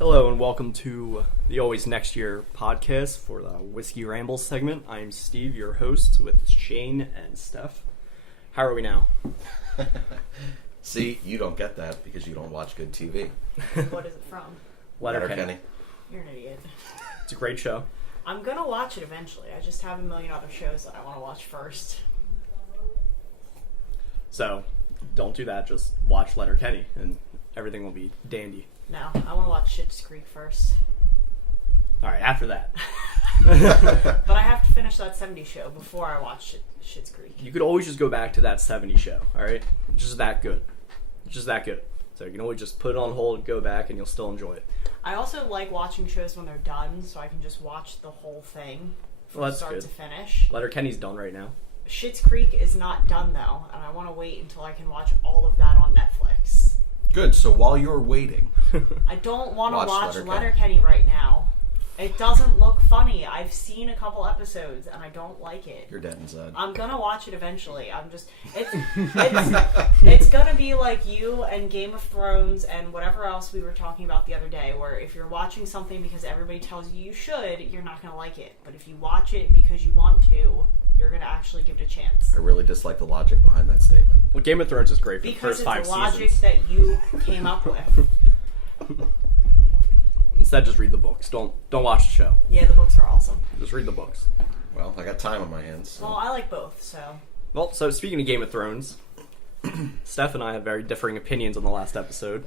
Hello and welcome to the Always Next Year podcast for the Whiskey Ramble segment. I'm Steve, your host, with Shane and Steph. How are we now? See, you don't get that because you don't watch good TV. What is it from? Letterkenny. You're an idiot. It's a great show. I'm gonna watch it eventually. I just have a million other shows that I want to watch first. So, don't do that. Just watch Letterkenny and everything will be dandy. No, I want to watch Schitt's Creek first. Alright, after that. But I have to finish that 70s show before I watch Schitt's Creek. You could always just go back to that 70s show, alright? Just that good. Just that good. So you can always just put it on hold, go back, and you'll still enjoy it. I also like watching shows when they're done, so I can just watch the whole thing from start to finish. Letterkenny's done right now. Schitt's Creek is not done, though, and I want to wait until I can watch all of that on Netflix. Good, so while you're waiting... I don't want to watch Letterkenny. Letterkenny right now. It doesn't look funny. I've seen a couple episodes, and I don't like it. You're dead inside. I'm gonna watch it eventually. It's gonna be like you and Game of Thrones and whatever else we were talking about the other day, where if you're watching something because everybody tells you you should, you're not gonna like it. But if you watch it because you want to, you're gonna actually give it a chance. I really dislike the logic behind that statement. Well, Game of Thrones is great for Because the first 5 it's the logic seasons. that you came up with. Instead, just read the books. Don't watch the show. Yeah, the books are awesome. Just read the books. Well, I got time on my hands. So. Well, I like both, so... Well, so speaking of Game of Thrones, Steph and I had very differing opinions on the last episode.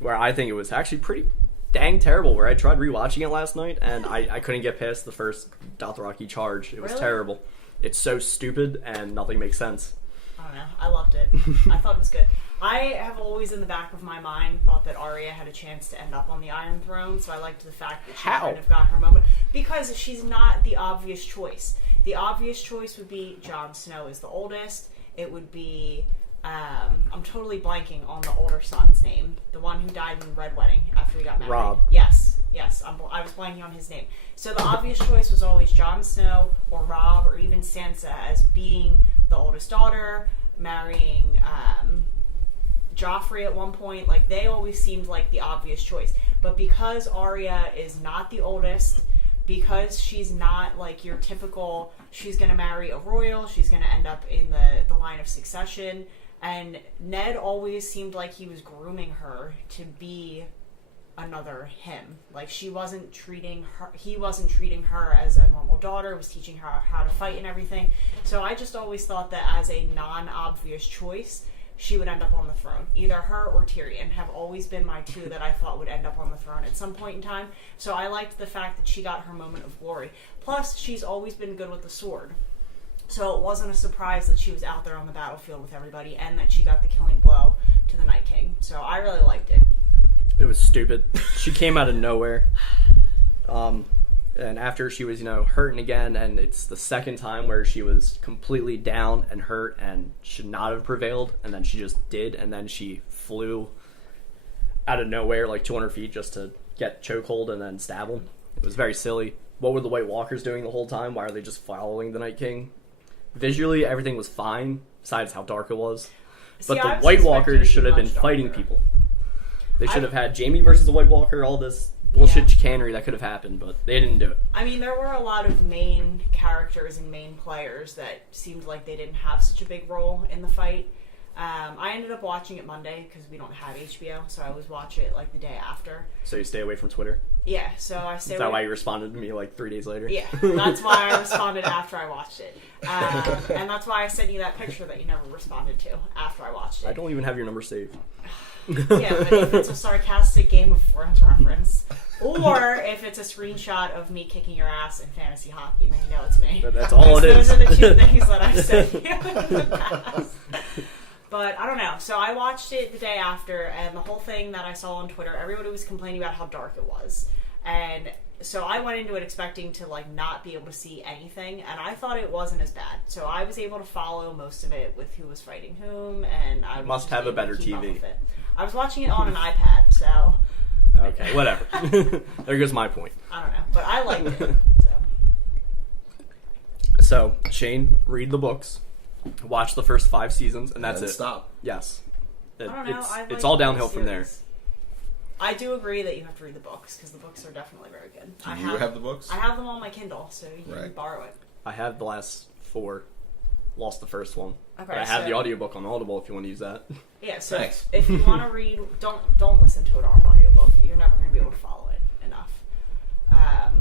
Where I think it was actually pretty dang terrible, where I tried rewatching it last night, and I couldn't get past the first Dothraki charge. It was Really? terrible. It's so stupid, and nothing makes sense. I don't know. I loved it. I thought it was good. I have always in the back of my mind thought that Arya had a chance to end up on the Iron Throne, so I liked the fact that she kind of got her moment. Because she's not the obvious choice. The obvious choice would be Jon Snow is the oldest. It would be... I'm totally blanking on the older son's name. The one who died in Red Wedding after he got married. Robb. Yes. I was blanking on his name. So the obvious choice was always Jon Snow or Robb or even Sansa as being the oldest daughter, marrying Joffrey at one point. Like, they always seemed like the obvious choice. But because Arya is not the oldest, because she's not like your typical, she's going to marry a royal, she's going to end up in the line of succession, and Ned always seemed like he was grooming her to be another him. Like, he wasn't treating her as a normal daughter, was teaching her how to fight and everything. So I just always thought that as a non-obvious choice, she would end up on the throne. Either her or Tyrion have always been my two that I thought would end up on the throne at some point in time. So I liked the fact that she got her moment of glory. Plus, she's always been good with the sword. So it wasn't a surprise that she was out there on the battlefield with everybody and that she got the killing blow to the Night King. So I really liked it. It was stupid. She came out of nowhere. And after she was, hurting again, and it's the second time where she was completely down and hurt and should not have prevailed, and then she just did, and then she flew out of nowhere like 200 feet just to get chokehold and then stab him. It was very silly. What were the White Walkers doing the whole time? Why are they just following the Night King? Visually, everything was fine, besides how dark it was. But the White Walkers should have been fighting people. They should have had Jaime versus the White Walker, all this bullshit chicanery that could have happened, but they didn't do it. I mean, there were a lot of main characters and main players that seemed like they didn't have such a big role in the fight. I ended up watching it Monday because we don't have HBO, so I always watch it like the day after. So you stay away from Twitter? Yeah, so I stay away. Is that why you responded to me like 3 days later? Yeah, that's why I responded after I watched it. And that's why I sent you that picture that you never responded to after I watched it. I don't even have your number saved. Yeah, but if it's a sarcastic Game of Thrones reference, or if it's a screenshot of me kicking your ass in fantasy hockey, then you know it's me. That's all it is. Those are the two things that I've said in the past. But I don't know. So I watched it the day after, and the whole thing that I saw on Twitter, everybody was complaining about how dark it was. And so I went into it expecting to not be able to see anything, and I thought it wasn't as bad. So I was able to follow most of it with who was fighting whom, and I must have a better TV. I was watching it on an iPad, so... Okay, whatever. There goes my point. I don't know, but I liked it. So, Shane, read the books, watch the first 5 seasons, and that's it. Stop. Yes. I don't know. It's all downhill from there. I do agree that you have to read the books, because the books are definitely very good. Do you have the books? I have them on my Kindle, so you can borrow it. I have the last 4. Lost the first one. Okay, but I have the audiobook on Audible if you want to use that. Yeah, so Thanks. if you want to read, don't listen to it on audiobook. You're never going to be able to follow it enough.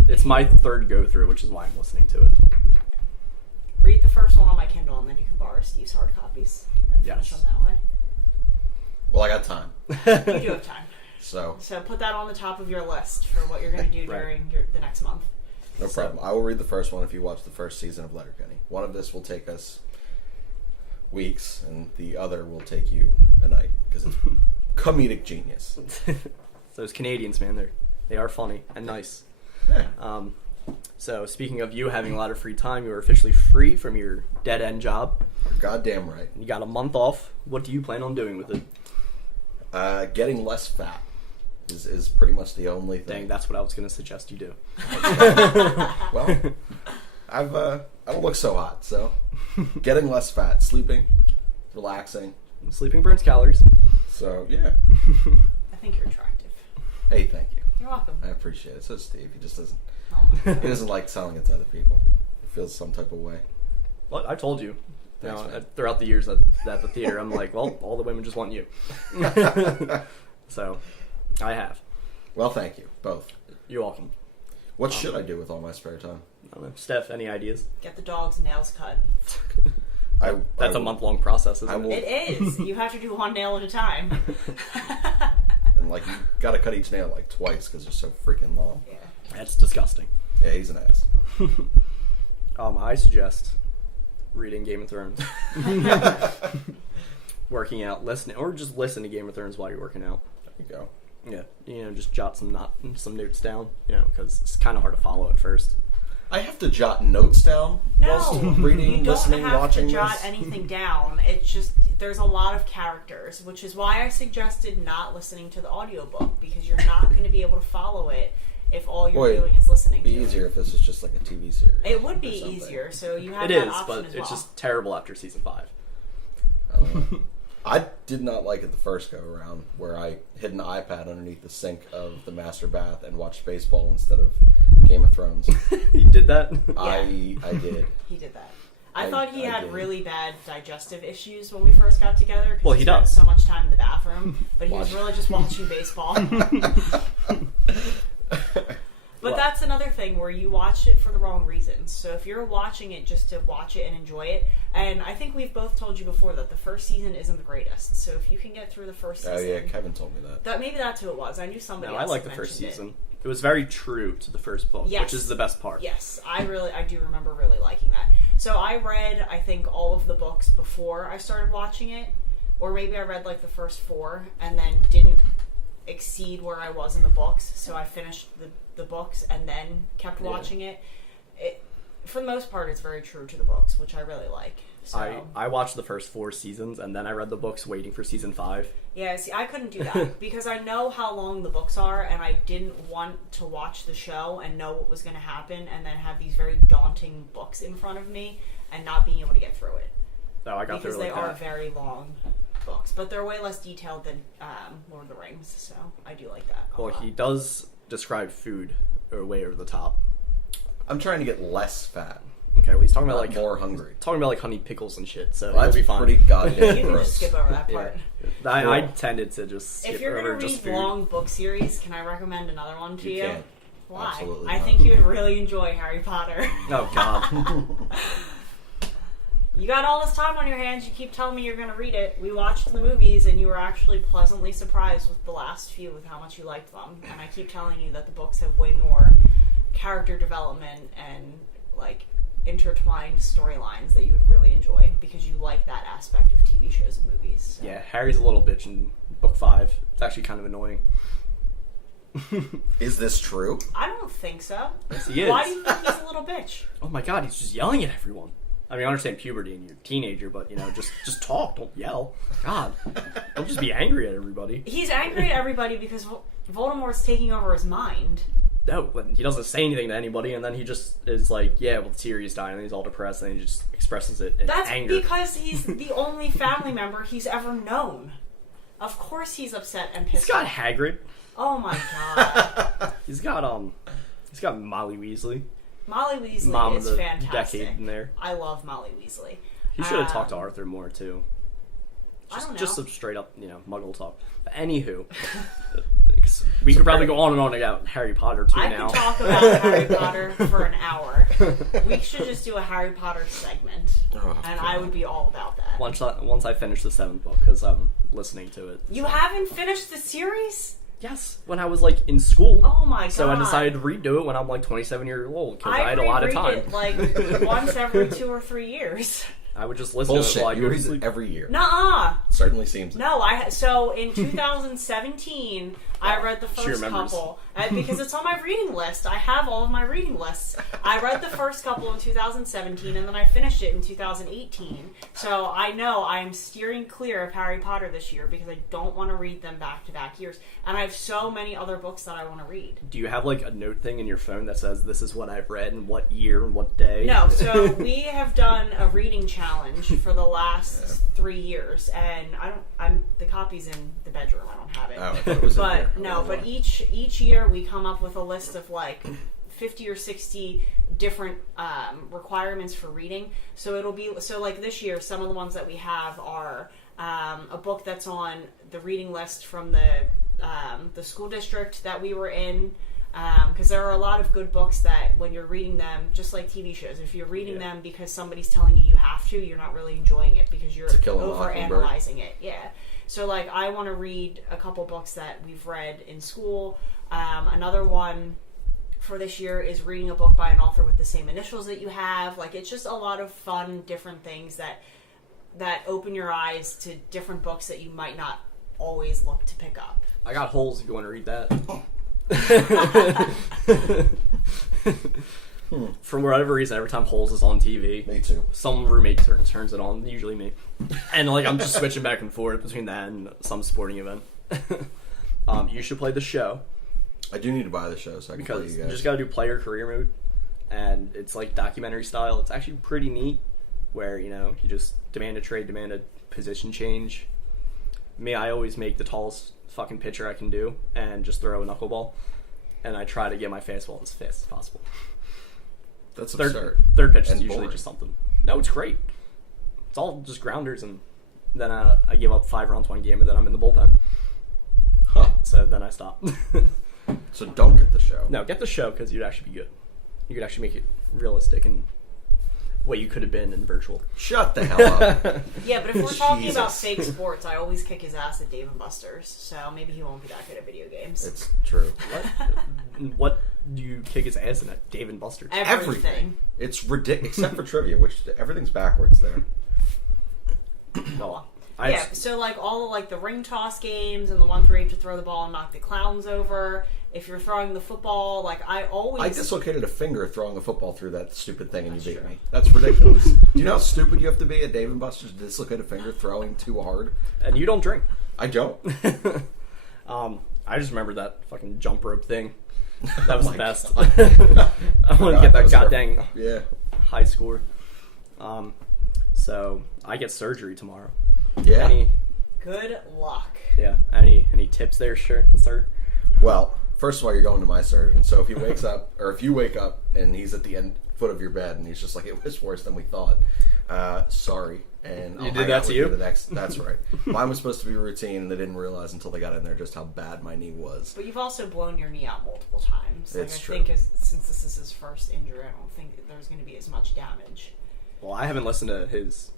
It's my 3rd go-through, which is why I'm listening to it. Read the first one on my Kindle, and then you can borrow Steve's hard copies and finish them that way. Well, I got time. You do have time. So put that on the top of your list for what you're going to do during the next month. no problem. I will read the first one if you watch the first season of Letterkenny. One of this will take us weeks, and the other will take you a night, because it's comedic genius. Those Canadians, man, they are funny and nice. Yeah. So speaking of you having a lot of free time, you are officially free from your dead-end job. You're goddamn right. You got a month off. What do you plan on doing with it? Getting less fat is pretty much the only thing. Dang, that's what I was going to suggest you do. Well, I don't look so hot, so getting less fat, sleeping, relaxing. Sleeping burns calories. So yeah. I think you're attractive. Hey, thank you. You're welcome. I appreciate it. So Steve, he just doesn't. Oh my God. He doesn't like telling it to other people. He feels some type of way. Well, I told you. Thanks, man. Throughout the years at the theater, I'm like, well, all the women just want you. So, I have. Well, thank you both. You're welcome. What should I do with all my spare time? I don't know. Steph, any ideas? Get the dog's nails cut. That's a month-long process, isn't it? It is. You have to do one nail at a time. And like you gotta cut each nail like twice because they're so freaking long. Yeah. That's disgusting. Yeah, he's an ass. I suggest reading Game of Thrones. Working out, listening, or just listen to Game of Thrones while you're working out. There you go. Yeah, just jot some notes down, because it's kind of hard to follow at first. I have to jot notes down whilst reading, you don't listening, have watching to jot this. anything down. It's just there's a lot of characters, which is why I suggested not listening to the audiobook, because you're not going to be able to follow it if all you're doing is listening to it. It'd be easier if this was just like a TV series. It would be something. easier, so you have It that is, option but as well. it's just terrible after season 5. I did not like it the first go around, where I hid an iPad underneath the sink of the master bath and watched baseball instead of Game of Thrones. You did that? I did. He did that. I thought he I had did. really bad digestive issues when we first got together. Well, he spent does. so much time in the bathroom, but he was really just watching baseball. But that's another thing where you watch it for the wrong reasons. So if you're watching it just to watch it and enjoy it, and I think we've both told you before that the first season isn't the greatest. So if you can get through the first season, Oh yeah, Kevin told me that. maybe that's who it was. I knew somebody No, else. I like the first season. It was very true to the first book, Yes. which is the best part. Yes, I do remember really liking that. So I read, I think, all of the books before I started watching it, or maybe I read like the first 4 and then didn't exceed where I was in the books, so I finished the books and then kept watching it. For the most part, it's very true to the books, which I really like. So I watched the first 4 seasons, and then I read the books waiting for season 5. yeah, see, I couldn't do that because I know how long the books are, and I didn't want to watch the show and know what was going to happen, and then have these very daunting books in front of me and not being able to get through it. No, I got Because through it they like are that. very long books, but they're way less detailed than Lord of the Rings, so I do like that. Well, he does describe food way over the top. I'm trying to get less fat, Okay, well, he's talking about not more hungry. talking about like honey pickles and shit. So Well, it'll that's be fine. pretty goddamn You can just gross. skip over that part. I tended to just skip If you're over going to just read food. long book series, can I recommend another one to you? can. Why? Absolutely I not. think you would really enjoy Harry Potter. Oh God. You got all this time on your hands, you keep telling me you're going to read it. We watched the movies, and you were actually pleasantly surprised with the last few, with how much you liked them. And I keep telling you that the books have way more character development and, like, intertwined storylines that you would really enjoy, because you like that aspect of TV shows and movies. So. Yeah, Harry's a little bitch in book 5. It's actually kind of annoying. Is this true? I don't think so. Yes, he is. Why do you think he's a little bitch? Oh my God, he's just yelling at everyone. I mean, I understand puberty and you're a teenager, but, just talk. Don't yell. God. Don't just be angry at everybody. He's angry at everybody because Voldemort's taking over his mind. No, but he doesn't say anything to anybody, and then he just is like, yeah, well, Sirius died, and he's all depressed, and he just expresses it in That's anger. because he's the only family member he's ever known. Of course he's upset and pissed He's got off. Hagrid. Oh my god. He's got Molly Weasley. Molly Weasley Mom is of the fantastic. decade in there. I love Molly Weasley. He should have talked to Arthur more too. I don't know. Just some straight up, Muggle talk. But anywho, we could probably go on and on about Harry Potter too I now. could talk about Harry Potter for an hour. We should just do a Harry Potter segment, and I would be all about that. Once I finish the 7th book, because I'm listening to it. You haven't finished the series? Yes, when I was like in school. Oh my god! So I decided to redo it when I'm like 27 years old because I had a lot of time. It like once every 2 or 3 years. I would just listen Bullshit. to it while I You go to read sleep. it every year. Nuh-uh. Certainly seems. No, so in 2017, I read the first couple because it's on my reading list. I have all of my reading lists. I read the first couple in 2017, and then I finished it in 2018. So I know I'm steering clear of Harry Potter this year because I don't want to read them back-to-back years, and I have so many other books that I want to read. Do you have like a note thing in your phone that says this is what I've read and what year and what day? No, so we have done a reading challenge for the last 3 years, and the copy's in the bedroom. I don't have it. Oh, I thought it was in But there. no, but each year we come up with a list of like 50 or 60 different requirements for reading. So it'll be like this year, some of the ones that we have are a book that's on the reading list from the school district that we were in. Because there are a lot of good books that when you're reading them, just like TV shows, if you're reading them because somebody's telling you have to, you're not really enjoying it because you're over-analyzing it. Yeah. So, like, I want to read a couple books that we've read in school. Another one for this year is reading a book by an author with the same initials that you have. Like, it's just a lot of fun, different things that open your eyes to different books that you might not always look to pick up. I got Holes if you want to read that. For whatever reason, every time Holes is on TV, Me too. some roommate turns it on, usually me, and like I'm just switching back and forth between that and some sporting event. You should play the show I do need to buy the show so I can play because you you guys. just gotta do player career mode, and it's like documentary style. It's actually pretty neat, where you just demand a trade, demand a position change. Me, I always make the tallest fucking pitcher I can do and just throw a knuckleball, and I try to get my fastball as fast as possible. That's absurd. Third pitch is And usually boring. just something. No, it's great. It's all just grounders, and then I give up 5 rounds one game, and then I'm in the bullpen. Huh. So then I stop. So don't get the show. No, get the show because you'd actually be good. You could actually make it realistic and what you could have been in virtual. Shut the hell up. Yeah, but if we're talking about Jesus. fake sports, I always kick his ass at Dave & Buster's, so maybe he won't be that good at video games. It's true. What do you kick his ass in at Dave & Buster's? Everything. It's ridiculous, except for trivia, which everything's backwards there. No, Yeah, so like all like the ring toss games and the ones where you have to throw the ball and knock the clowns over. If you're throwing the football, like I dislocated a finger throwing a football through that stupid thing and That's you beat true. me. That's ridiculous. Do you know how stupid you have to be at Dave & Buster's to dislocate a finger throwing too hard? And you don't drink. I don't. I just remember that fucking jump rope thing. That was Oh the my best. God. I want to get that was goddamn Yeah. high score. So I get surgery tomorrow. Yeah. good luck. Any tips there, sir? Well, first of all, you're going to my surgeon. So if he wakes up, or if you wake up and he's at the foot of your bed and he's just like, it was worse than we thought. Sorry. And I'll You did hang that out to with you? The next, that's right. Mine was supposed to be routine, and they didn't realize until they got in there just how bad my knee was. But you've also blown your knee out multiple times. Like, It's I true. think since this is his first injury, I don't think there's going to be as much damage. Well, I haven't listened to his.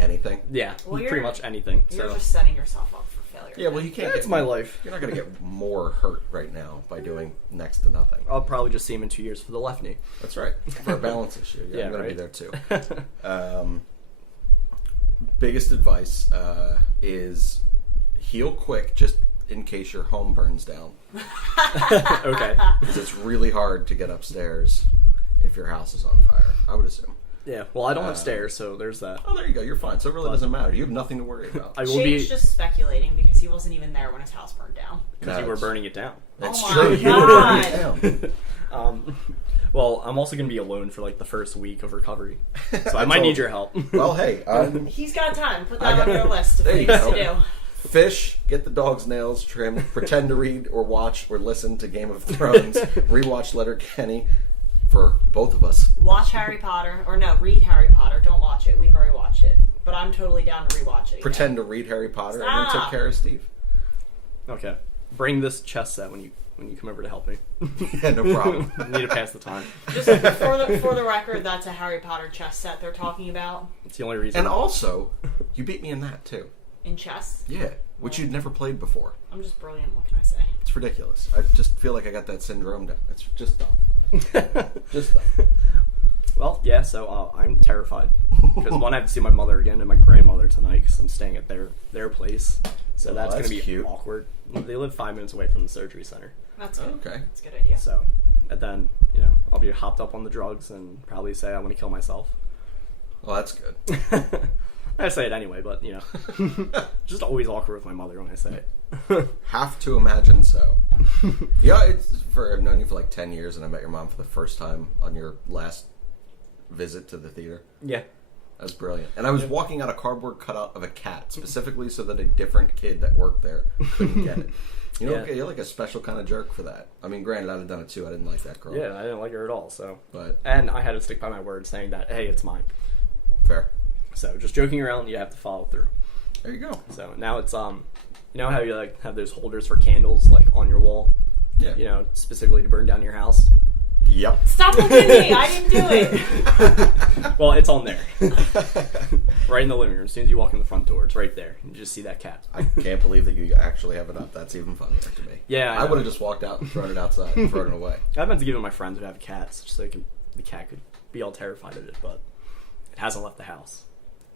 Anything? Yeah, Well, pretty much anything. You're So just setting yourself up for failure. Yeah, well, you can't that's get my life. You're not going to get more hurt right now by doing next to nothing. I'll probably just see him in 2 years for the left knee. That's right. For a balance issue. Yeah, Yeah, I'm going right. to be there too. Biggest advice is heal quick just in case your home burns down. Okay. Because it's really hard to get upstairs if your house is on fire, I would assume. Yeah, well, I don't have stairs, so there's that. Oh, there you go. You're fine. So it really doesn't matter. You have nothing to worry about. I will Shane's be just speculating because he wasn't even there when his house burned down. because you were burning it down. That's Oh true. my You were God. burning it down. Well, I'm also going to be alone for like the first week of recovery, so I might told need you. your help. Well, hey, He's got time. Put I that got- on your list of There you things go. to do. fish, get the dog's nails trimmed, pretend to read or watch or listen to Game of Thrones, rewatch Letterkenny for both of us. Watch Harry Potter. Or no, read Harry Potter. Don't watch it. We've already watched it. But I'm totally down to rewatch it again. Pretend to read Harry Potter and then Stop. take care of Steve. Okay, bring this chess set when you come over to help me. Yeah, no problem. Need to pass the time. Just for the record, that's a Harry Potter chess set they're talking about. It's the only reason. And also, you beat me in that too. In chess. Yeah, which you'd never played before. I'm just brilliant. What can I say? It's ridiculous. I just feel like I got that syndrome down. It's just dumb. Just dumb. Well, yeah. So I'm terrified because one, I have to see my mother again and my grandmother tonight because I'm staying at their place. So that's going to be cute. awkward. They live 5 minutes away from the surgery center. That's good. Okay. That's a good idea. So, and then I'll be hopped up on the drugs and probably say I want to kill myself. Well, that's good. I say it anyway, but just always awkward with my mother when I say it. Have to imagine so. Yeah, I've known you for like 10 years, and I met your mom for the first time on your last visit to the theater. Yeah. That was brilliant. And I was walking out a cardboard cutout of a cat, specifically so that a different kid that worked there couldn't get it. You know, Yeah. you're like a special kind of jerk for that. I mean, granted, I'd have done it too. I didn't like that girl. Yeah, I didn't like her at all. So, But and I had to stick by my word, saying that hey, it's mine. fair. So just joking around, you have to follow through. There you go. So now it's you know how you like have those holders for candles like on your wall, Yeah. Specifically to burn down your house. Yep. Stop looking at me! I didn't do it! Well, it's on there, right in the living room. As soon as you walk in the front door, it's right there. You just see that cat. I can't believe that you actually have it up. That's even funnier to me. Yeah, I would have just walked out and thrown it outside and thrown it away. I've meant to give it to my friends who have cats, just so the cat could be all terrified of it, but it hasn't left the house.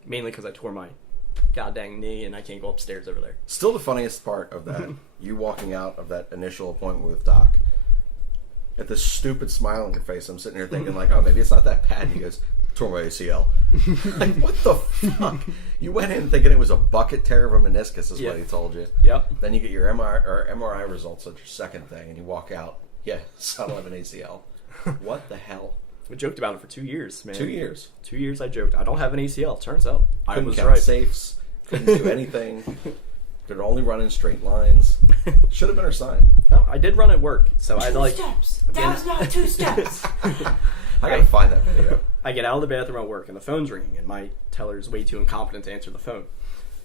Mainly because I tore my goddamn knee and I can't go upstairs over there. Still the funniest part of that, you walking out of that initial appointment with Doc, at this stupid smile on your face, I'm sitting here thinking like, oh, maybe it's not that bad. And he goes, tore my ACL. Like, what the fuck? You went in thinking it was a bucket tear of a meniscus is what he told you. Yep. Then you get your MRI results at your second thing, and you walk out, yeah, so I don't have an ACL. What the hell? I joked about it for 2 years, man. 2 years. 2 years I joked. I don't have an ACL. Turns out I Couldn't was count right. safes. Couldn't do anything. Could only run in straight lines. Should have been her sign. No, I did run at work, so I had to 2 like. steps! That was not 2 steps! I gotta find that video. I get out of the bathroom at work and the phone's ringing, and my teller's way too incompetent to answer the phone.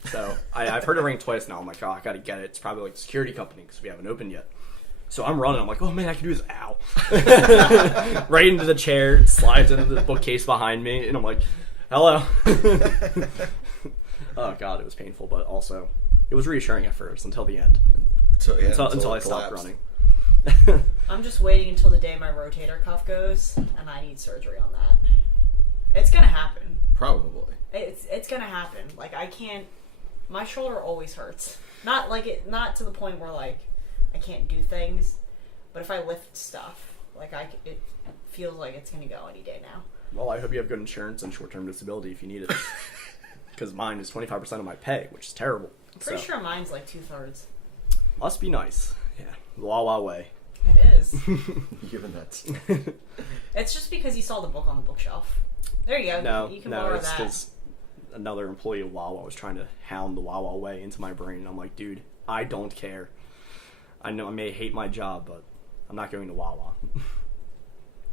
So I've heard it ring twice now. I'm like, oh, I gotta get it. It's probably like a security company because we haven't opened yet. So I'm running. I'm like, oh man, I can do this. Ow! Right into the chair. It slides into the bookcase behind me, and I'm like, hello. Oh god, it was painful, but also it was reassuring at first until the end. Until I stopped running. I'm just waiting until the day my rotator cuff goes, and I need surgery on that. It's gonna happen. Probably. It's gonna happen. Like, I can't. My shoulder always hurts. Not to the point where like I can't do things, but if I lift stuff, like it feels like it's gonna go any day now. Well, I hope you have good insurance and short-term disability if you need it. Because mine is 25% of my pay, which is terrible. Pretty sure mine's like 2/3. Must be nice. Yeah. Wawa way. It is. Given that. It's just because you saw the book on the bookshelf. There you go. No, you can no, borrow it's that. because another employee of Wawa was trying to hound the Wawa way into my brain. And I'm like, dude, I don't care. I know I may hate my job, but I'm not going to Wawa.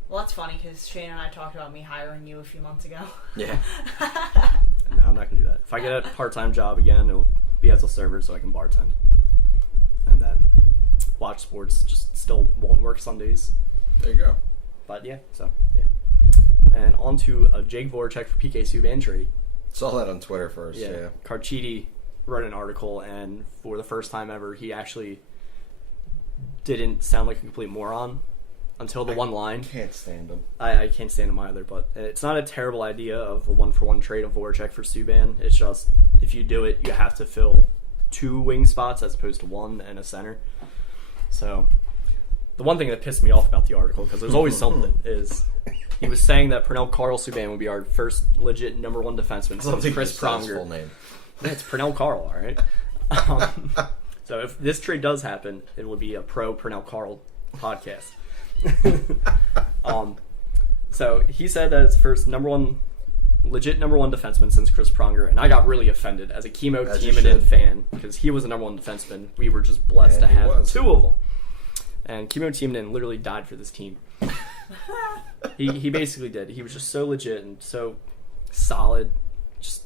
Well, that's funny because Shane and I talked about me hiring you a few months ago. Yeah. No, I'm not going to do that. If I get a part-time job again, it'll be as a server so I can bartend. And then watch sports. Just still won't work Sundays. There you go. But yeah, so, yeah. And on to a Jake Voracek for PK Subban trade. Saw that on Twitter first, yeah. Carchidi wrote an article, and for the first time ever, he actually didn't sound like a complete moron until the one line. Can't stand him. I can't stand him either, but it's not a terrible idea of a 1-for-1 trade of Voracek for Subban. It's just, if you do it, you have to fill 2 wing spots as opposed to 1 and a center. So, the one thing that pissed me off about the article, because there's always something, is He was saying that Pernell Carl Subban would be our first legit number one defenseman I don't since think Chris his full Pronger. name. Yeah, it's Pernell Carl, all right? So if this trade does happen, it will be a pro Pernell Carl podcast. So he said that it's first legit number one defenseman since Chris Pronger, and I got really offended as a Chemo As you Timonen should. fan because he was the number one defenseman. We were just blessed And to he have was. two of them. And Chemo Timonen literally died for this team. He basically did. He was just so legit and so solid. Just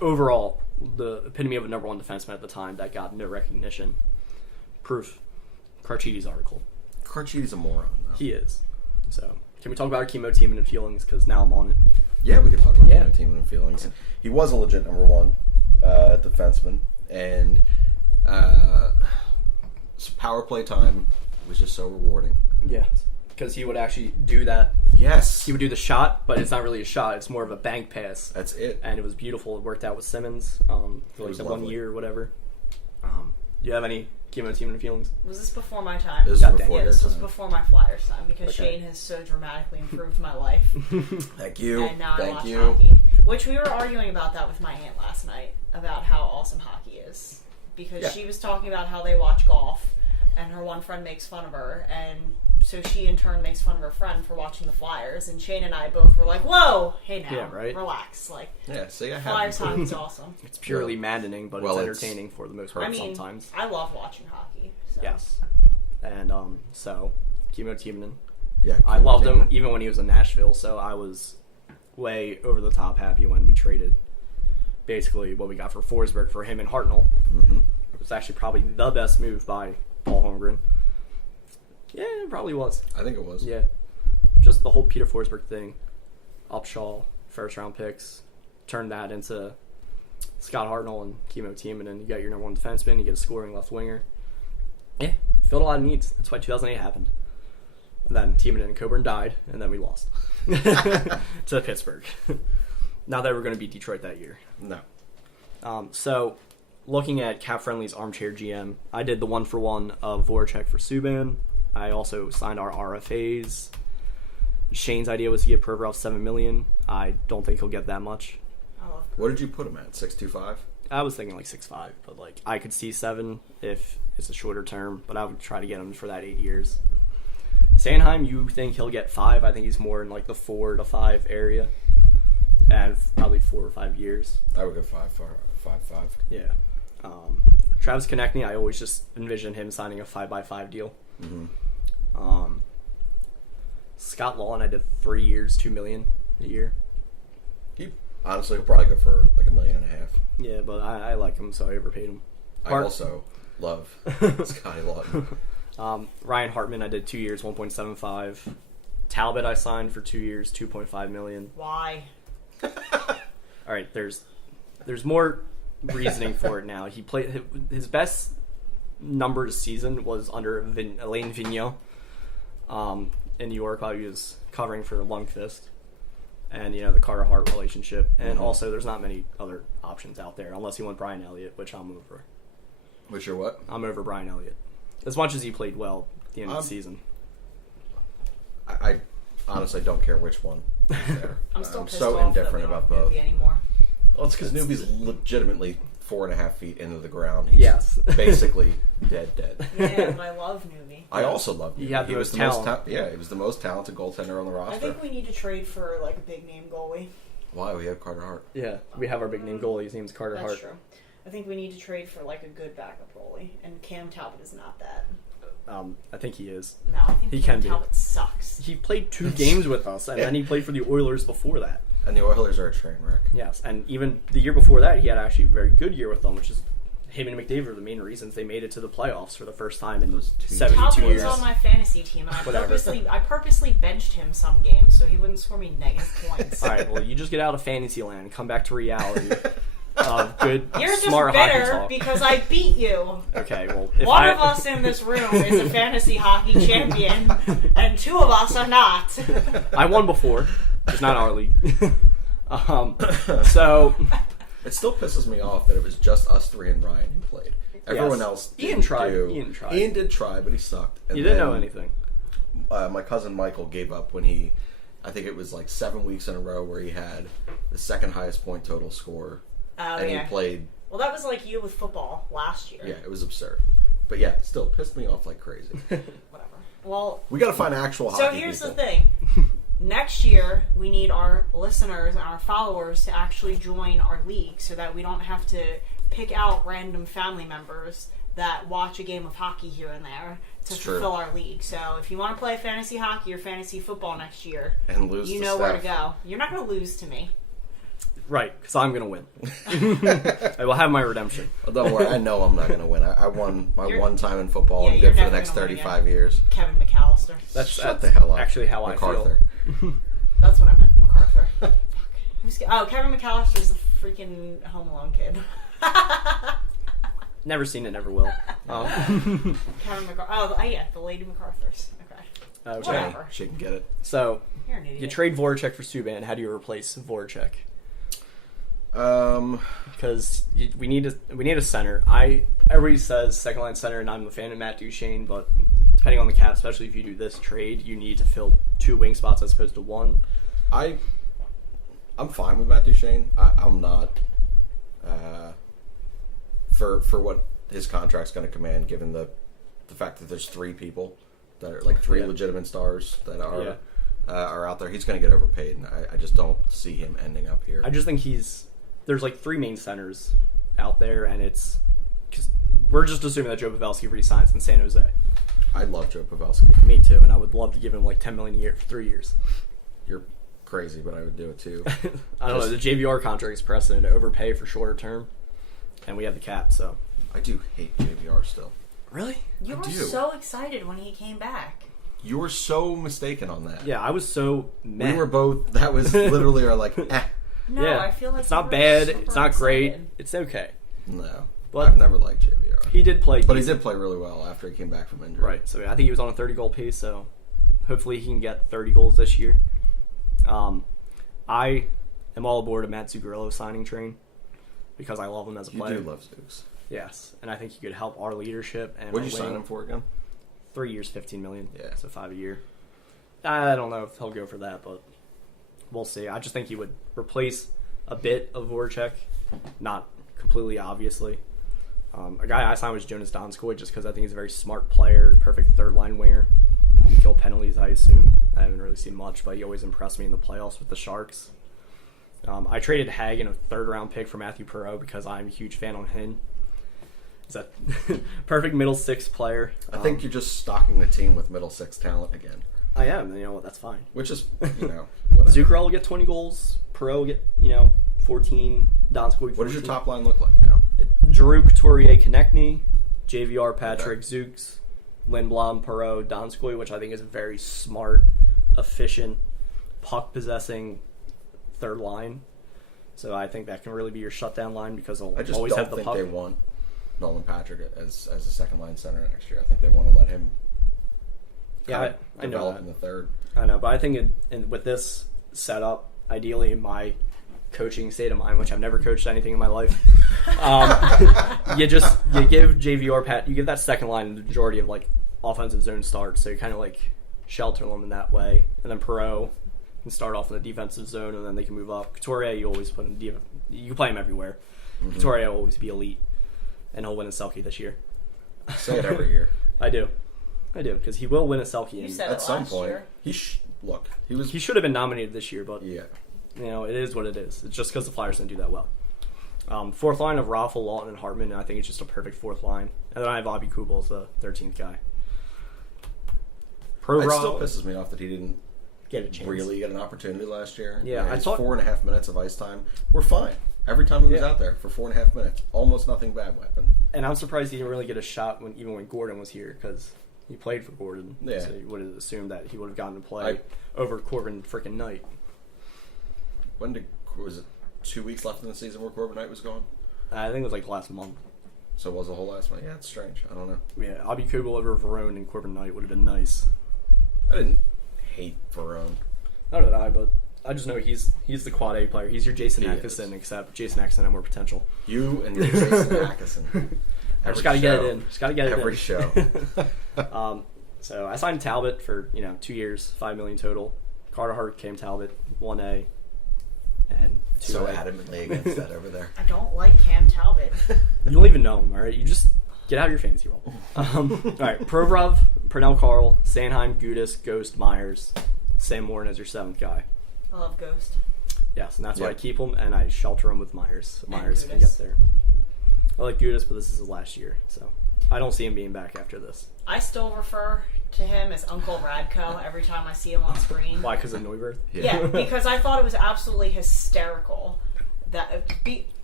overall, the epitome of a number one defenseman at the time that got no recognition. Proof. Carchidis article. Carchidis a moron, though. He is. So, can we talk about our Chemo Timonen feelings? Because now I'm on it. Yeah, we can talk about Yeah. team and feelings. He was a legit number one defenseman, and power play time was just so rewarding. Yeah. Because he would actually do that. Yes, He would do the shot, but it's not really a shot. It's more of a bank pass. that's it. And it was beautiful. It worked out with Simmons for like was the 1 lovely. year or whatever. Do you have any Chemo Timonen feelings? Was this before my time? This God was dang before Yeah, your this was time. before my Flyers time because Okay. Shane has so dramatically improved my life. Thank you. And now I Thank watch you. hockey. Which we were arguing about that with my aunt last night, about how awesome hockey is. Because Yeah. she was talking about how they watch golf, and her one friend makes fun of her, and so she in turn makes fun of her friend for watching the Flyers, and Shane and I both were like, whoa, hey now, Yeah, right? relax. Like, Yeah, see, I Flyers have. hockey's awesome. It's purely maddening, but Well, it's it's- entertaining for the most part I mean, sometimes. I love watching hockey. So. Yes. And so Chemo Timonen. Yeah, I loved him even when he was in Nashville, so I was way over the top happy when we traded basically what we got for Forsberg for him and Hartnell. Mm-hmm. It was actually probably the best move by Paul Holmgren. Yeah, it probably was. I think it was. Yeah. Just the whole Peter Forsberg thing. Upshaw, first round picks. Turn that into Scott Hartnell and Chemo Timonen. You got your number one defenseman, you get a scoring left winger. Yeah, filled a lot of needs. That's why 2008 happened. And then Timonen and Coburn died, and then we lost to Pittsburgh. Not that we're going to beat Detroit that year. No. So, looking at Cap Friendly's Armchair GM, I did the 1-for-1 of Voracek for Subban. I also signed our RFAs. Shane's idea was to get Provorov $7 million. I don't think he'll get that much. I love What did you put him at? 6.25? I was thinking like 6.5, but like I could see 7 if it's a shorter term, but I would try to get him for that 8 years. Sanheim, you think he'll get 5? I think he's more in like the 4 to 5 area, and probably 4 or 5 years. I would go 5 for 5. Yeah. Travis Konechny, I always just envision him signing a 5x5 deal. Mm-hmm. Scott Law, and I did 3 years, $2 million a year. Honestly, he'll probably go for like $1.5 million. Yeah, but I like him, so I overpaid him. I also love Scotty Lawton. Ryan Hartman, I did 2 years, 1.75. Talbot, I signed for 2 years, 2.5 million. Why? All right, there's more reasoning for it now. He played his best numbered season was under Alain Vigneault in New York while he was covering for Lundqvist, and the Carter Hart relationship, and also there's not many other options out there unless you want Brian Elliott, which I'm over. Which are what? I'm over Brian Elliott as much as he played well at the end of the season. I honestly don't care which one. is there. I'm still pissed so off indifferent that we about don't have both. Newbie anymore. Well, it's because Newbie's legitimately 4.5 feet into the ground. He's Yes. basically dead. Yeah, but I love Newbie. I also love Newbie. He had the most talent. He was the most talented goaltender on the roster. I think we need to trade for like a big name goalie. Why? We have Carter Hart. Yeah, we have our big name goalie. His name's Carter That's Hart. true. I think we need to trade for like a good backup goalie, and Cam Talbot is not that. I think he is. No, I think He Cam can be. Talbot sucks. He played 2 games with us, and then he played for the Oilers before that. And the Oilers are a train wreck. Yes, and even the year before that, he had actually a very good year with them, which is him and McDavid are the main reasons they made it to the playoffs for the first time in Those 72 Talbot was years. on my fantasy team, and Whatever. I purposely benched him some games so he wouldn't score me negative points. All right, well, you just get out of fantasy land and come back to reality of good, You're smart just hockey bitter talk. because I beat you. Okay, well, if One of us in this room is a fantasy hockey champion, and 2 of us are not. I won before, it's not our league. So It still pisses me off that it was just us 3 and Ryan who played. Everyone Yes. else Ian didn't tried. do- Ian tried. Ian did try, but he sucked. And you didn't then, know anything. My cousin Michael gave up when he I think it was like 7 weeks in a row where he had the second highest point total score. Oh, and yeah. he played. Well, that was like you with football last year. Yeah, it was absurd. But yeah, still pissed me off like crazy. Whatever. Well, We got to find actual hockey. so here's people. the thing. Next year, we need our listeners and our followers to actually join our league so that we don't have to pick out random family members that watch a game of hockey here and there to fulfill our league. So if you want to play fantasy hockey or fantasy football next year, And lose you to know where to Steph. go. You're not going to lose to me. Right, because I'm going to win. I will have my redemption. Well, don't worry, I know I'm not going to win. I won my You're- one time in football Yeah, and you're did for the never next gonna win 35 years. Kevin McAllister. Shut the hell up. Actually how MacArthur. I feel. That's what I meant. MacArthur. Kevin McAllister's the freaking Home Alone kid. Never seen it, never will. Kevin McArthur. Oh, yeah, the Lady MacArthers. Okay. Okay. Whatever. She can get it. So, You're an idiot. you trade Voracek for Subban. How do you replace Voracek? Um, Because we need a center. Everybody says second line center, and I'm a fan of Matt Duchene, but depending on the cap, especially if you do this trade, you need to fill 2 wing spots as opposed to 1. I'm fine with Matt Duchene. I'm not for what his contract's going to command, given the fact that there's 3 people that are like 3 legitimate stars that are out there. He's going to get overpaid, and I just don't see him ending up here. I just think there's like 3 main centers out there, and it's because we're just assuming that Joe Pavelski resigns in San Jose. I love Joe Pavelski. Me too, and I would love to give him like $10 million a year for 3 years. You're crazy, but I would do it too. I don't know. The JVR contract is precedent to overpay for shorter term, and we have the cap. So I do hate JVR still. really, You I were do. so excited when he came back. You were so mistaken on that. yeah, I was so meh. We were both. That was literally our like. No, yeah, I feel like it's you not were bad. super It's not great. excited. It's okay. No, But- I've never liked JVR. He did play, But he did play really well after he came back from injury. right. So I think he was on a 30-goal pace. So hopefully he can get 30 goals this year. I am all aboard a Matt Zuccarello signing train because I love him as a You player. do love Zooks. Yes, and I think he could help our leadership. And What our did you sign winning. him for again? 3 years, $15 million. Yeah. So 5 a year. I don't know if he'll go for that, but we'll see. I just think he would replace a bit of Voracek, not completely, obviously. A guy I signed was Jonas Donskoy just because I think he's a very smart player, perfect third-line winger. He can kill penalties, I assume. I haven't really seen much, but he always impressed me in the playoffs with the Sharks. I traded Hagen a third-round pick for Matthew Perreault because I'm a huge fan on him. He's a perfect middle six player. I think you're just stocking the team with middle 6 talent again. I am, and you know what? That's fine. Which is, whatever. Zuccarello will get 20 goals. Perreault will get, 14. Donskoy 14. What does your top line look like now? Giroux, Couturier, Konechny, JVR, Patrick, Zooks, Lindblom, Perreault, Donskoy, which I think is a very smart, efficient, puck-possessing third line. So I think that can really be your shutdown line because they'll I just always don't have the think puck. they want Nolan Patrick as a second line center next year. I think they want to let him Yeah, I know develop that. in the third. I know, but I think with this setup, ideally in my coaching state of mind, which I've never coached anything in my life, you give JVR you give that second line the majority of like offensive zone starts, so you kind of like shelter them in that way, and then Perreault can start off in the defensive zone, and then they can move up. Couturier, you always put in you can play him everywhere. Mm-hmm. Couturier will always be elite, and he'll win a Selke this year. Say it every year. I do, because he will win a Selke. You and said At it some last point, year. he should have been nominated this year, but yeah. it is what it is. It's just because the Flyers didn't do that well. Fourth line of Raffle, Lawton, and Hartman, and I think it's just a perfect fourth line. And then I have Bobby Kubel as the 13th guy. It still pisses me off that he didn't get a chance. really get an opportunity last year. Yeah, I his thought 4.5 minutes of ice time. We're fine. Every time he was out there for 4.5 minutes, almost nothing bad happened. And I'm surprised he didn't really get a shot even when Gordon was here because he played for Gordon. Yeah. So you would have assumed that he would have gotten to play over Corbin freaking Knight. Was it 2 weeks left in the season where Corbin Knight was gone? I think it was like last month. So it was the whole last month. Yeah, it's strange. I don't know. Yeah, Bobby Kubel over Verone and Corbin Knight would have been nice. I didn't hate Verone. Not did I, but I just know he's the quad A player. He's your Jason He Atkinson, is. except Jason Atkinson had more potential. You and your Jason Atkinson. I just got to get it in. Just got to get it in. Every show. So I signed Talbot for 2 years, $5 million total. Carter Hart, Cam Talbot, 1A, and 2A. So adamantly against that over there. I don't like Cam Talbot. You don't even know him, all right? You just get out of your fantasy role. All right, Provorov, Pernell Carl, Sanheim, Gudis, Ghost, Myers, Sam Warren as your 7th guy. I love Ghost. Yes, and that's why I Yep. keep him, and I shelter him with Myers. So Myers can get there. I like Gudis, but this is his last year, so I don't see him being back after this. I still refer to him as Uncle Radko every time I see him on screen. Why? Because of Neuwirth? Yeah, because I thought it was absolutely hysterical.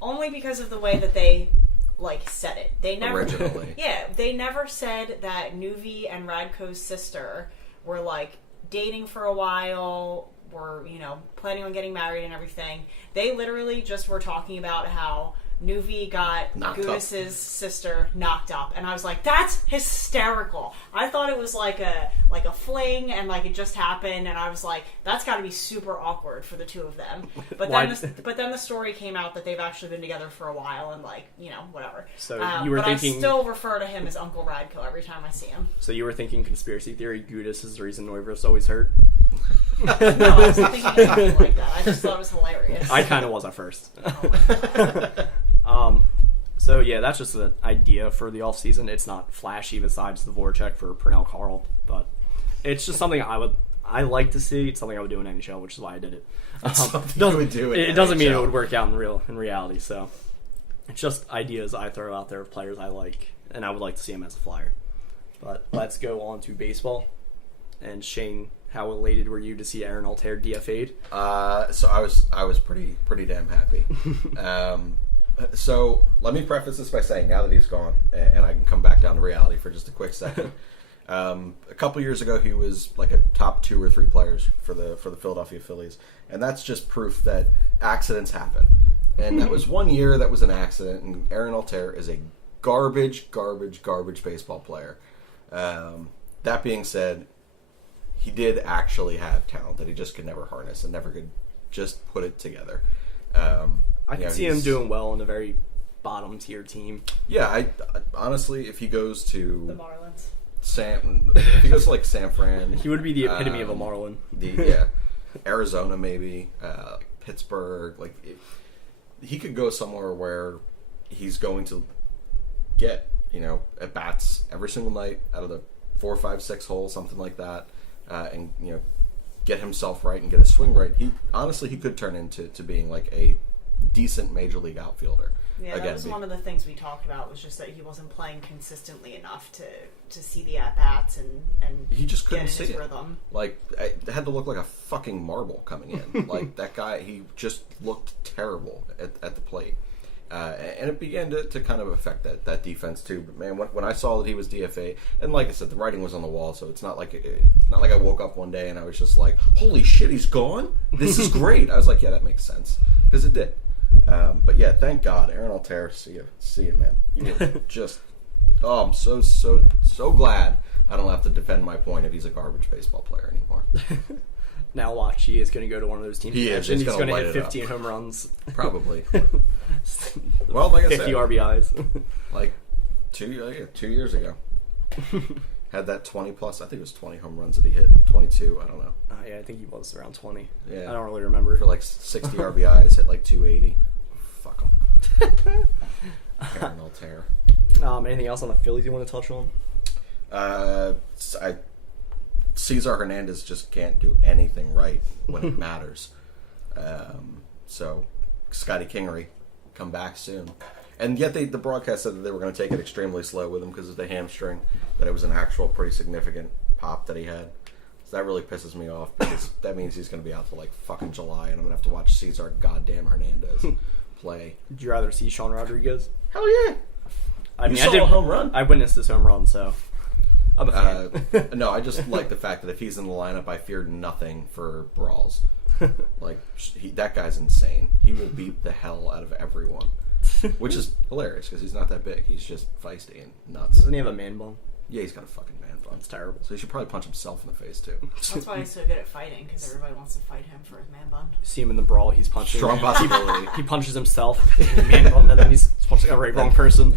Only because of the way that they said it. They never Originally. Yeah, they never said that Nuvi and Radko's sister were dating for a while, were planning on getting married and everything. They literally just were talking about how Nuvi got Gudis's sister knocked up, and I was like, "That's hysterical." I thought it was like a fling, and it just happened, and I was like, "That's got to be super awkward for the two of them." But then the story came out that they've actually been together for a while, and whatever. So you were thinking? I still refer to him as Uncle Radko every time I see him. So you were thinking conspiracy theory? Gudis is the reason Neuwirth's always hurt. No, I was thinking anything like that. I just thought it was hilarious. I kind of was at first. Oh. So yeah, that's just an idea for the off season. It's not flashy besides the Voracek for Pernell Carl, but it's just something I like to see. It's something I would do in NHL, which is why I did it. It doesn't mean it would work out in reality. So it's just ideas I throw out there of players I like, and I would like to see him as a Flyer. But let's go on to baseball. And Shane, how elated were you to see Aaron Altair DFA'd? So I was pretty damn happy. So let me preface this by saying, now that he's gone, and I can come back down to reality for just a quick second. A couple years ago, he was a top 2 or 3 players for the Philadelphia Phillies, and that's just proof that accidents happen. And that was one year that was an accident. And Aaron Altair is a garbage baseball player. That being said, he did actually have talent that he just could never harness and never could just put it together. I can see him doing well in a very bottom tier team. Yeah, I honestly, if he goes to The Marlins. if he goes to San Fran, He would be the epitome of a Marlin. Arizona maybe, Pittsburgh. He could go somewhere where he's going to get at bats every single night out of the 4, 5, 6 hole, something like that, and get himself right and get his swing right. He could turn into being a decent major league outfielder. Yeah, that was one of the things we talked about, was just that he wasn't playing consistently enough to see the at-bats and he just couldn't get in see his it. rhythm. It had to look like a fucking marble coming in. That guy, he just looked terrible at the plate. And it began to kind of affect that defense too. But man, when I saw that he was DFA, and like I said, the writing was on the wall, so it's not like I woke up one day and I was just like, "Holy shit, he's gone! This is great." I was like, "Yeah, that makes sense," because it did. But yeah, thank God, Aaron Altair, see you, man. You were just, I'm so glad I don't have to defend my point if he's a garbage baseball player anymore. Now watch, he is going to go to one of those teams. He is. He's He's going to gonna hit light it 15 home runs. Probably. Well, like I 50 said, RBIs. 2 years ago, had that 20 plus. I think it was 20 home runs that he hit. 22. I don't know. Yeah, I think he was around 20. Yeah. I don't really remember. For 60 RBIs, hit 280. Fuck him. Aaron Altair. Anything else on the Phillies you want to touch on? Cesar Hernandez just can't do anything right when it matters. So, Scotty Kingery, come back soon. And yet the broadcast said that they were going to take it extremely slow with him because of the hamstring, that it was an actual pretty significant pop that he had. So that really pisses me off, because that means he's going to be out till fucking July, and I'm going to have to watch Cesar goddamn Hernandez play. Would you rather see Sean Rodriguez? Hell yeah! I saw a home run. I witnessed his home run, so I'm a fan. No, I just like the fact that if he's in the lineup, I fear nothing for brawls. That guy's insane. He will beat the hell out of everyone, which is hilarious because he's not that big. He's just feisty and nuts. Doesn't he have a man bun? Yeah, he's got a fucking man bun. It's terrible. So he should probably punch himself in the face too. That's why he's so good at fighting, because everybody wants to fight him for his man bun. See him in the brawl, he's punching. Strong possibility. He punches himself in the man bun, and then he's punching the wrong person.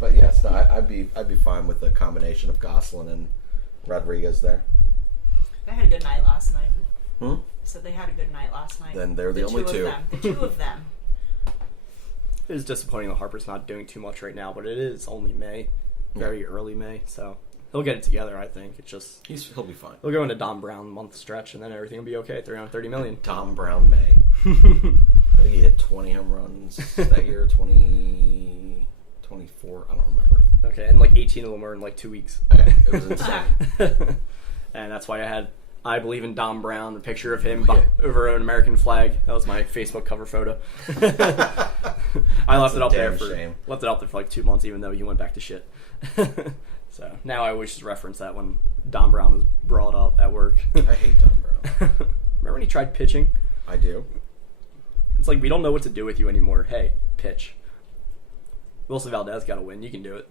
But yes, no, I'd be fine with a combination of Gosselin and Rodriguez there. They had a good night last night. Hmm? So they had a good night last night. Then they're the only two. The two of them. It is disappointing that Harper's not doing too much right now, but it is only May, very early May, so he'll get it together. I think it's just He'll be fine. he'll go into Dom Brown month stretch, and then everything will be okay. $330 million. Dom Brown May. I think he hit 20 home runs that year. 20, 24. I don't remember. Okay, and like 18 of them were in like 2 weeks. Yeah, it was insane. And that's why I had I Believe in Dom Brown, a picture of him over an American flag. That was my Facebook cover photo. I left it up there for like 2 months, even though he went back to shit. So now I always just reference that when Dom Brown was brought up at work. I hate Dom Brown. Remember when he tried pitching? I do. It's like, we don't know what to do with you anymore. Hey, pitch. Wilson Valdez got to win. You can do it.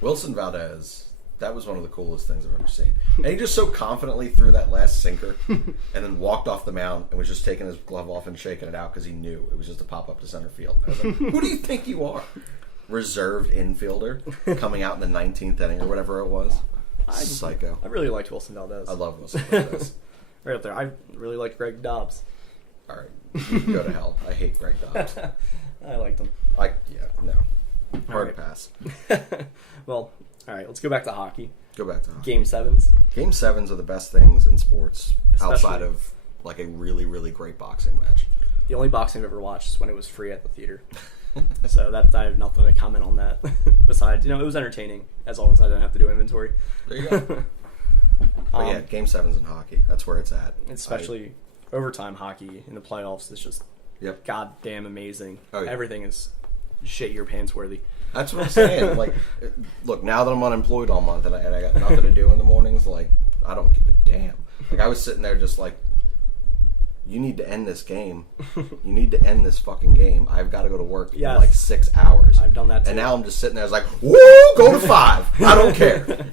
Wilson Valdez, that was one of the coolest things I've ever seen. And he just so confidently threw that last sinker and then walked off the mound and was just taking his glove off and shaking it out because he knew it was just a pop up to center field. I was like, who do you think you are? Reserved infielder coming out in the 19th inning or whatever it was. Psycho. I really liked Wilson Valdez. I love Wilson Valdez. Right up there. I really liked Greg Dobbs. All right, you can go to hell. I hate Greg Dobbs. I liked him. No. Hard right. pass. Well, all right, let's go back to hockey. Go back to hockey. Game sevens. Game sevens are the best things in sports outside Especially- of like a really, really great boxing match. The only boxing I've ever watched is when it was free at the theater. So I have nothing to comment on that. Besides, it was entertaining as long as I didn't have to do inventory. There you go. But yeah, game sevens in hockey. That's where it's at. Especially overtime hockey in the playoffs is just goddamn amazing. Oh, yeah. Everything is shit your pants worthy. That's what I'm saying. Like, look, now that I'm unemployed all month and I got nothing to do in the mornings, like, I don't give a damn. Like, I was sitting there just like, you need to end this game. You need to end this fucking game. I've got to go to work in like 6 hours. I've done that too. And now I'm just sitting there, I was like, woo, go to 5. I don't care.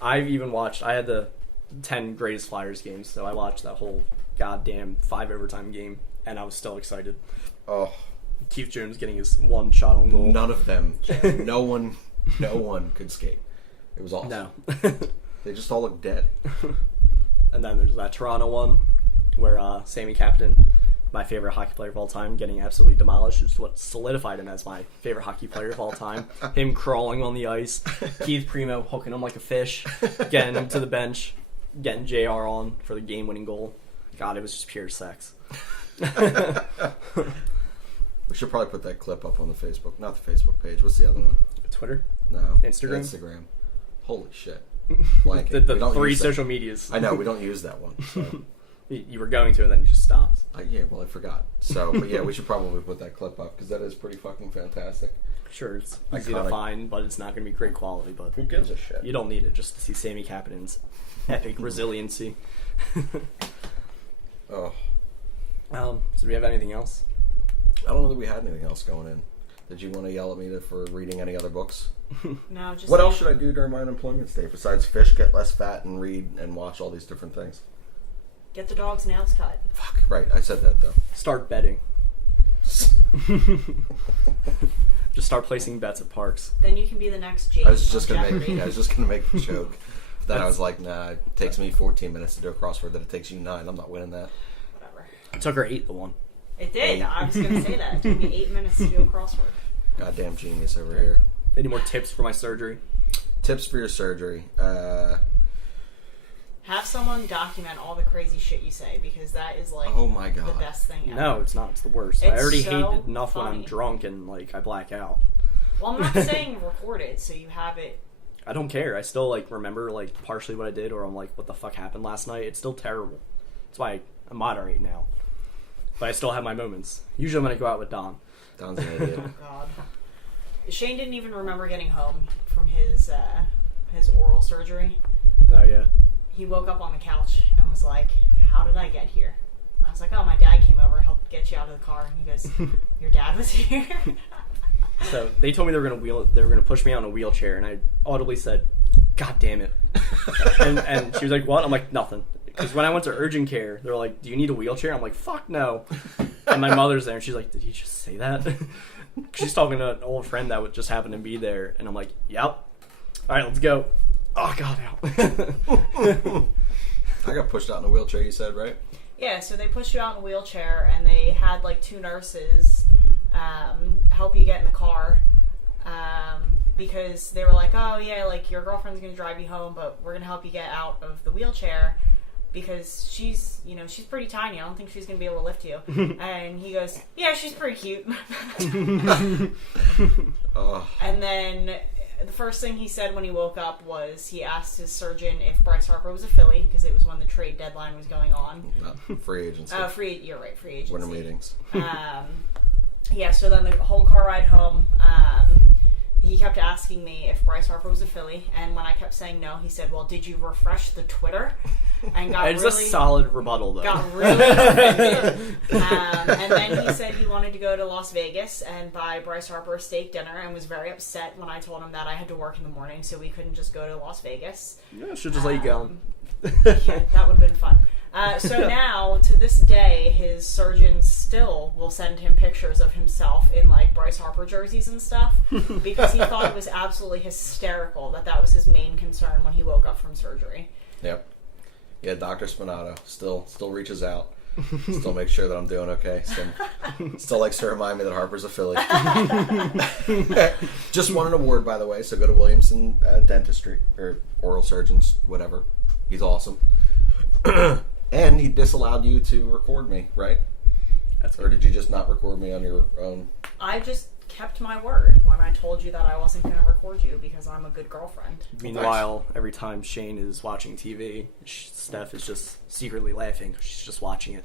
I've even watched, I had the 10 greatest Flyers games, so I watched that whole goddamn 5 overtime game, and I was still excited. Oh. Keith Jones getting his one shot on goal. None of them. No one could skate. It was awesome. No. They just all look dead. And then there's that Toronto one where Sammy Captain, my favorite hockey player of all time, getting absolutely demolished, is what solidified him as my favorite hockey player of all time. Him crawling on the ice, Keith Primo hooking him like a fish, getting him to the bench, getting JR on for the game-winning goal. God, it was just pure sex. We should probably put that clip up on the Facebook. Not the Facebook page. What's the other one? Twitter? No. Instagram? Holy shit. The 3 social medias. I know, we don't use that one. So. You were going to, and then you just stopped. Yeah, well, I forgot. So, but yeah, we should probably put that clip up, because that is pretty fucking fantastic. Sure, it's easy to find, but it's not going to be great quality. But who gives a shit? You don't need it just to see Sammy Kapanen's epic resiliency. Oh. So do we have anything else? I don't know that we had anything else going in. Did you want to yell at me for reading any other books? No, just... What else should I do during my unemployment stay besides fish, get less fat, and read and watch all these different things? Get the dog's nails cut. Fuck, right, I said that though. Start betting. Just start placing bets at parks. Then you can be the next James. I was just gonna make the joke. But then I was like, nah, it takes me 14 minutes to do a crossword, that it takes you 9. I'm not winning that. Whatever. It took her 8 the one. It did. I was going to say that. It took me 8 minutes to do a crossword. Goddamn genius over here. Any more tips for my surgery? Tips for your surgery. Have someone document all the crazy shit you say, because that is like oh my God. the best thing ever. No, it's not. It's the worst. It's I already so hate it enough funny. when I'm drunk and I black out. Well, I'm not saying record it so you have it. I don't care. I still remember partially what I did, or I'm like, what the fuck happened last night? It's still terrible. That's why I moderate now. But I still have my moments. Usually when I go out with Don. Don's an idiot. Oh God. Shane didn't even remember getting home from his oral surgery. Oh yeah. He woke up on the couch and was like, "How did I get here?" And I was like, "Oh, my dad came over, helped get you out of the car." And he goes, "Your dad was here?" So they told me they were gonna push me out in a wheelchair, and I audibly said, "God damn it!" and she was like, "What?" I'm like, "Nothing." Because when I went to urgent care, they were like, "Do you need a wheelchair?" I'm like, "Fuck no." And my mother's there, and she's like, "Did he just say that?" She's talking to an old friend that would just happen to be there, and I'm like, "Yep. All right, let's go." Oh God, ow. I got pushed out in a wheelchair, you said, right? Yeah, so they pushed you out in a wheelchair, and they had like 2 nurses help you get in the car because they were like, oh yeah, like your girlfriend's gonna drive you home, but we're gonna help you get out of the wheelchair because she's pretty tiny. I don't think she's gonna be able to lift you. And he goes, yeah, she's pretty cute. And then the first thing he said when he woke up was he asked his surgeon if Bryce Harper was a Philly because it was when the trade deadline was going on. Not free agency. You're right, free agency. Winter meetings. Yeah, so then the whole car ride home, he kept asking me if Bryce Harper was a Philly, and when I kept saying no, he said, well, did you refresh the Twitter? And got It's a solid rebuttal, though. Got really offended. And then he said he wanted to go to Las Vegas and buy Bryce Harper a steak dinner, and was very upset when I told him that I had to work in the morning, so we couldn't just go to Las Vegas. Yeah, should just let you go. Yeah, that would have been fun. So now, to this day, his surgeon still will send him pictures of himself in, like, Bryce Harper jerseys and stuff, because he thought it was absolutely hysterical that was his main concern when he woke up from surgery. Yep. Yeah, Dr. Spinato still reaches out. Still makes sure that I'm doing okay. Still likes to remind me that Harper's a Philly. Just won an award, by the way, so go to Williamson Dentistry, or Oral Surgeons, whatever. He's awesome. And he disallowed you to record me, right? Or did you just not record me on your own? I just kept my word when I told you that I wasn't going to record you because I'm a good girlfriend. Meanwhile, every time Shane is watching TV, Steph is just secretly laughing. She's just watching it.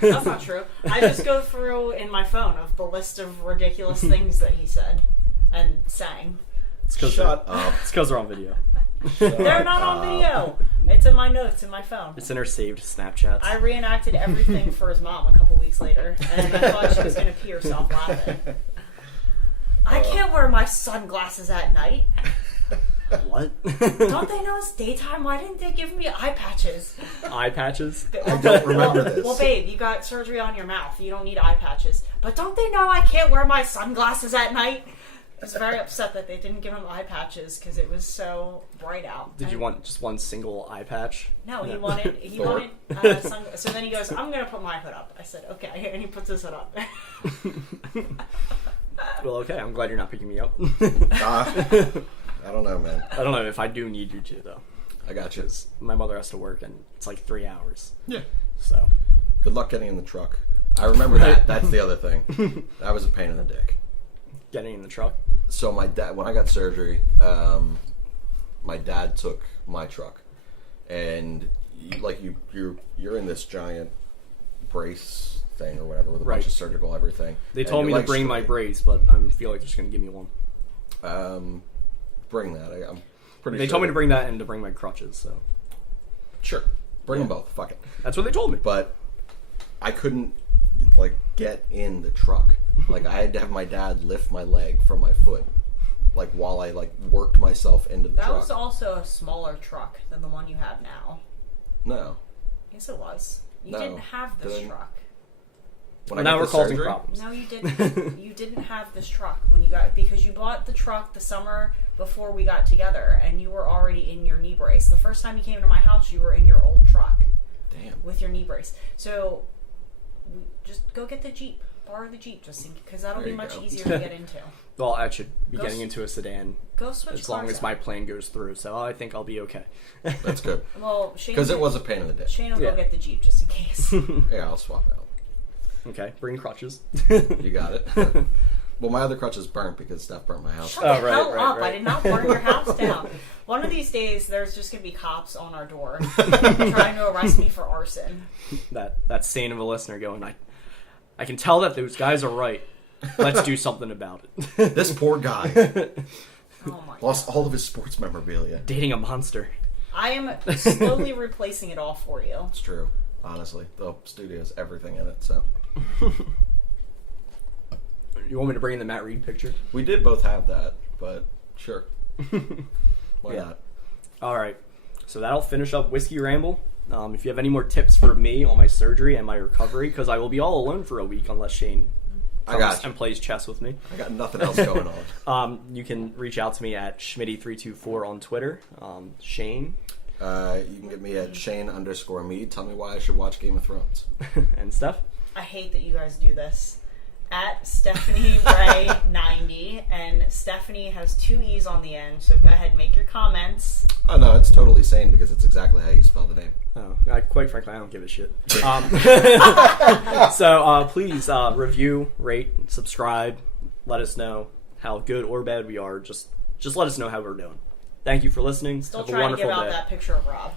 That's not true. I just go through in my phone of the list of ridiculous things that he said and sang. Shut up. It's because they're on video. They're not on video. It's in my notes in my phone. It's in her saved Snapchats. I reenacted everything for his mom a couple weeks later, and I thought she was going to pee herself laughing. I can't wear my sunglasses at night. What? Don't they know it's daytime? Why didn't they give me eye patches? Eye patches? I don't remember this. Well, babe, you got surgery on your mouth. You don't need eye patches. But don't they know I can't wear my sunglasses at night? I was very upset that they didn't give him eye patches because it was so bright out. Did you want just one single eye patch? No, he wanted so then he goes, I'm going to put my hood up. I said, okay, and he puts his hood up. Well, okay, I'm glad you're not picking me up. I don't know, man. I don't know if I do need you to, though. I got you. My mother has to work, and it's like 3 hours. Yeah. So. Good luck getting in the truck. I remember that. That's the other thing. That was a pain in the dick. Getting in the truck? So my dad, when I got surgery, my dad took my truck, and you're in this giant brace thing or whatever with a bunch of surgical everything. They told me to bring my brace, but I feel like they're just going to give me one. Bring that. I'm pretty. They told me to bring that and to bring my crutches. So sure, bring them both. Fuck it. That's what they told me. But I couldn't get in the truck. I had to have my dad lift my leg from my foot, while I worked myself into the truck. That was also a smaller truck than the one you have now. No. Yes, it was. You No. didn't have this truck. When now I we're got the causing surgery? problems. No, you didn't. You didn't have this truck because you bought the truck the summer before we got together, and you were already in your knee brace. The first time you came to my house, you were in your old truck. Damn. With your knee brace. So, just go get the Jeep. Borrow the Jeep, because that'll be much easier to get into. Well, I should be getting into a sedan. Go switch as long as my plan goes through. So I think I'll be okay. That's good. Well, because it was a pain in the dick. Shane will go get the Jeep just in case. Yeah, I'll swap out. Okay, bring crutches. You got it. Well, my other crutch is burnt because Steph burnt my house. Shut the hell up! Right. I did not burn your house down. One of these days, there's just gonna be cops on our door trying to arrest me for arson. That sane of a listener going, I can tell that those guys are right. Let's do something about it. This poor guy lost all of his sports memorabilia. Dating a monster. I am slowly replacing it all for you. It's true. Honestly, the studio has everything in it. So, you want me to bring in the Matt Reed picture? We did both have that, but sure. Why not? All right. So that'll finish up Whiskey Ramble. If you have any more tips for me on my surgery and my recovery, because I will be all alone for a week unless Shane I got you. And plays chess with me. I got nothing else going on. You can reach out to me at Schmitty324 on Twitter. Shane. You can get me at Shane_Mead. Tell me why I should watch Game of Thrones. And Steph. I hate that you guys do this. At Stephanie Ray 90, and Stephanie has 2 E's on the end, so go ahead and make your comments. Oh no, it's totally sane because it's exactly how you spell the name. Oh, quite frankly, I don't give a shit. So please review, rate, subscribe. Let us know how good or bad we are. Just let us know how we're doing. Thank you for listening. Still Have a trying to wonderful give out day. that picture of Rob.